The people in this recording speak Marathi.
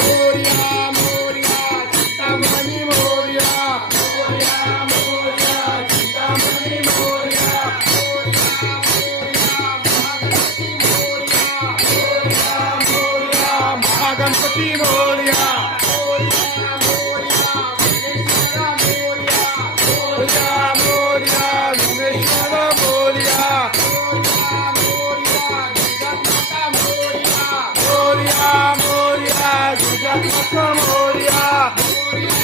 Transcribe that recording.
मोरया मोरया चिंतामणी मोरया मोरया मोरया चिंतामणी मोरया महागणपती मोरया मोरया मोरया मोरया विघ्नेश्वर मोरया मोरया मोरया जगन्नाथ मोरया मोरया